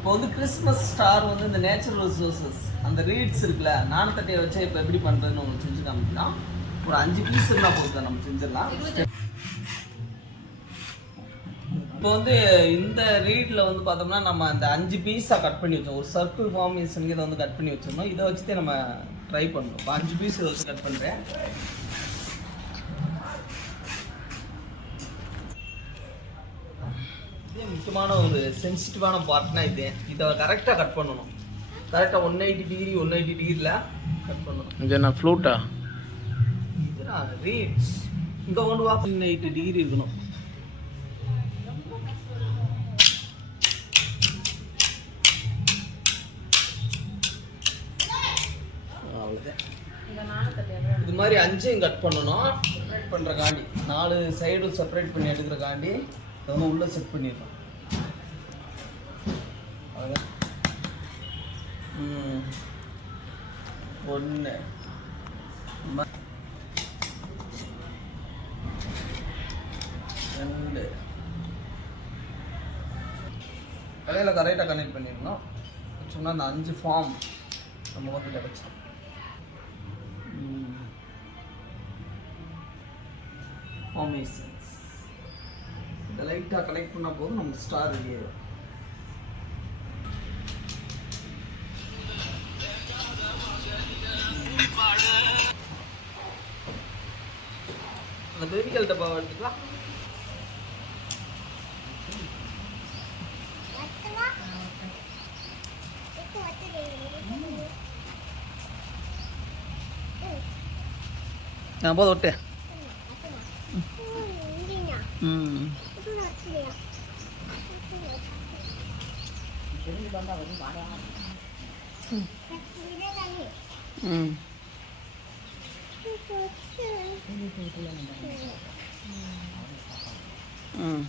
இப்போ வந்து Christmas star வந்து இந்த நேச்சுரல் ரிசோர்ஸஸ் அந்த ரீட்ஸ் இருக்குல்ல நாணத்தட்டையை வச்சு இப்போ எப்படி பண்ணுறதுன்னு ஒன்று செஞ்சு காமிக்கலாம். ஒரு 5 பீஸ் இருந்தால் போதும் நம்ம செஞ்சிடலாம். இப்போ வந்து இந்த ரீடில் வந்து பார்த்தோம்னா நம்ம அந்த 5 பீஸாக கட் பண்ணி வச்சோம். ஒரு சர்க்கிள் ஃபார்மேஷனுக்கு இதை வந்து கட் பண்ணி வச்சிருந்தோம். இதை வச்சுட்டு நம்ம ட்ரை பண்ணணும். இப்போ 5 பீஸ் இதை வச்சு கட் பண்ணுறேன். முக்கியமான ஒரு சென்சிட்டிவான பார்ட்னா இதை கரெக்டாக கட் பண்ணணும். கரெக்டாக 180 டிகிரி 180 டிகிரியில் கட் பண்ணணும். இது என்ன ஃப்ளூட்டா? இதுதான் ரீட்ஸ். இங்கே 180 டிகிரி இருக்கணும். அவ்வளோதான். இது மாதிரி 5 கட் பண்ணணும். செப்பரேட் பண்ணுறக்காண்டி 4 சைடும் செப்பரேட் பண்ணி எடுக்கிறக்காண்டி இதை வந்து உள்ளே செட் பண்ணிடணும். ஒன்று ரெண்டு கலையில் கரெக்டாக கனெக்ட் பண்ணிடணும். வச்சோம்னா அந்த 5 ஃபார்ம் நம்ம வந்து கிடச்சிடும். ஃபார்மேஷன்ஸ் இதை லைட்டாக கனெக்ட் பண்ணால் போதும், நமக்கு ஸ்டார் ரெடி ஆகிடும். அந்த பேபிக்கல் டப்பாவை எடுத்துக்கலாம். நான் போதும் விட்டு. ம்